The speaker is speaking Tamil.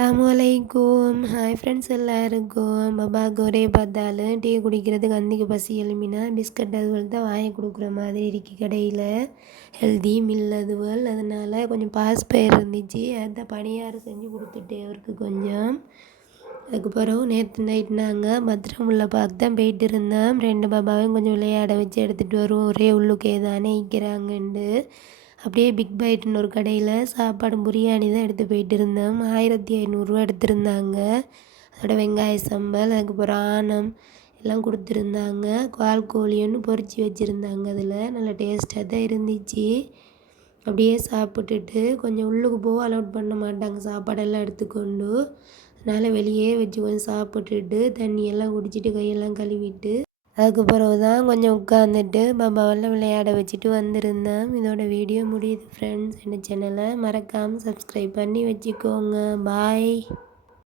அஸ்ஸலாமுஅலைக்கும். ஹாய் ஃப்ரெண்ட்ஸ் எல்லாருக்கும். பாபாவுக்கு ஒரே பார்த்தாலும் டீ குடிக்கிறதுக்கு அன்றைக்கி பசி எழுமினா பிஸ்கட் அதுவல் தான் வாங்கி கொடுக்குற மாதிரி இருக்கு கடையில். ஹெல்த்தியும் இல்லை அதுவல். அதனால் கொஞ்சம் பாஸ் பயிர் இருந்துச்சு, அதுதான் பணியாரம் செஞ்சு கொடுத்துட்டு அவருக்கு கொஞ்சம். அதுக்கு பிறகு நேற்று நைட் நாங்கள் பத்திரம் உள்ள பார்க்க தான் போயிட்டு இருந்தோம். ரெண்டு பாபாவையும் கொஞ்சம் விளையாட வச்சு எடுத்துகிட்டு வருவோம், ஒரே உள்ளுக்கே தானே இருக்கிறாங்கண்டு. அப்படியே பிக் பைட்டுன்னு ஒரு கடையில் சாப்பாடு பிரியாணி தான் எடுத்து போயிட்டு இருந்தோம். 1500 எடுத்திருந்தாங்க. அதோட வெங்காய சம்பல், அதுக்கப்புறம் ஆணம் எல்லாம் கொடுத்துருந்தாங்க. கால் கோழி ஒன்று பொரித்து வச்சுருந்தாங்க. அதில் நல்லா டேஸ்ட்டாக தான் இருந்துச்சு. அப்படியே சாப்பிட்டுட்டு கொஞ்சம் உள்ளுக்கு போக அலோட் பண்ண மாட்டாங்க சாப்பாடெல்லாம் எடுத்துக்கொண்டு. அதனால் வெளியே வச்சு கொஞ்சம் சாப்பிட்டுட்டு தண்ணியெல்லாம் குடிச்சிட்டு கையெல்லாம் கழுவிட்டு அதுக்கு பிறகு தான் கொஞ்சம் உட்காந்துட்டு பாபாவெல்லாம் விளையாட வச்சுட்டு வந்திருந்தேன். இதோட வீடியோ முடியுது ஃப்ரெண்ட்ஸ். இந்த சேனலை மறக்காமல் சப்ஸ்கிரைப் பண்ணி வச்சுக்கோங்க. பாய்.